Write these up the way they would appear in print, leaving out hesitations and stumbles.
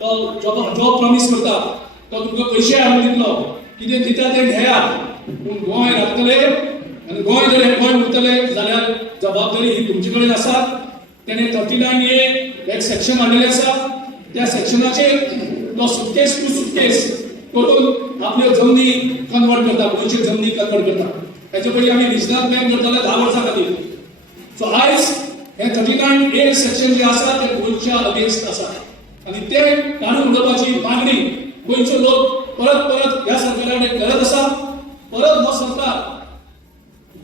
Job promise करता तो तुमकां पैसे हाडून दितलो कितें दिता तें घेयात पूण गोंय राखतले आनी गोंय जर गोंय उरतले जाल्यार जबाबदारी ही तुमचे कडेन आसा। तेणे 39A एक सेक्शन हाडलेलें आसा त्या सेक्शनाचेर तो सुटकेस टू सुटकेस करून आपल्यो जमनी कन्वर्ट करता गोंयच्यो जमनी कन्वर्ट करता। हेचे पयलीं आमी रिजनल प्लॅन करताले 10 वर्सां खातीर। सो आयज हे 39A सेक्शन जे आसा ते गोंयच्या अगेन्स्ट आसा आणि ते काढून उडोवपाची मागणी गोंयचो लोक परत परत ह्या सरकाराकडे करत आसा। परत हो सरकार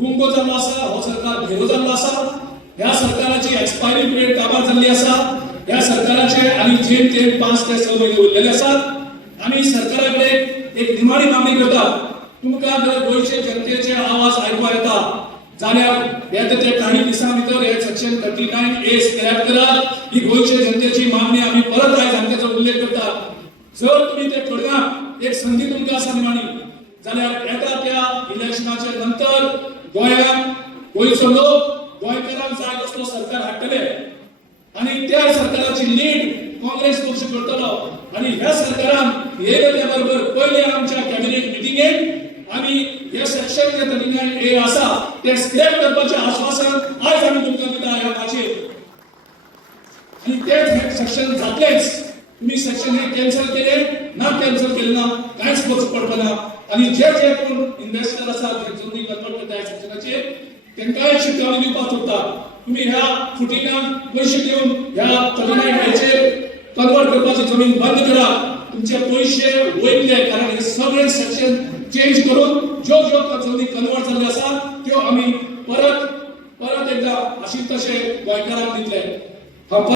गुंगो जाल्लो आसा, हो सरकार भेरो जाल्लो आसा। ह्या सरकाराची एक्सपायरी पिरियड काबार जाल्ली आसा। ह्या सरकाराचे आनी जेम तेम 5 ते 6 म्हयने उरलेले आसात। आमी सरकाराकडे एक निमाणी मागणी करता, तुमकां जर गोंयचे जनतेचे आवाज आयकूंक येता जाल्यार येता ते काही दिसां भितर हे सेक्शन 39A स्क्रॅप करात। ही गोंयचे जनतेची मागणी आमी परत आयज हांचो उल्लेख करता। जर तुम्ही ते करना एक संधी तुमकां आसा निमाणी जाल्यार येता त्या इलेक्शनाचे नंतर गोंयांत गोंयचो लोक गोंयकारांक जाय तसलो सरकार हाडटले आणि त्या सरकाराची लीड काँग्रेस पक्ष करतलो आणि ह्या सरकारान येयले त्या बरोबर पयले आमच्या कॅबिनेट मिटिंगेक आमी हे सेक्शन जे 39A आसा ते स्क्रॅप करपाचें आश्वासन आयज आमी तुमकां दिता ह्या माचयेर आणि तेच सेक्शन जातलेच। तुम्ही सेक्शन हे कॅन्सल केले ना कॅन्सल केले ना कांयच फरक पडना आणि जे जे कोण इन्व्हेस्टर आसा जे जमनी कन्वर्ट करता ह्या सेक्शनाचेर तेंकांय शिटकावणी दिवपाक सोदता। तुम्ही ह्या फुटिंगाक पयशे दिवन ह्या 39A कन्वर्ट करपाची जमीन बंद करा। तुमचे पैसे वयतले कारण हे सगळे सेक्शन चेंज करून ज्यो ज्यो जमनी कन्वर्ट जाल्ले आसा त्यो आमी परत एकदा आशिल्ले तशे गोंयकारांक दितले।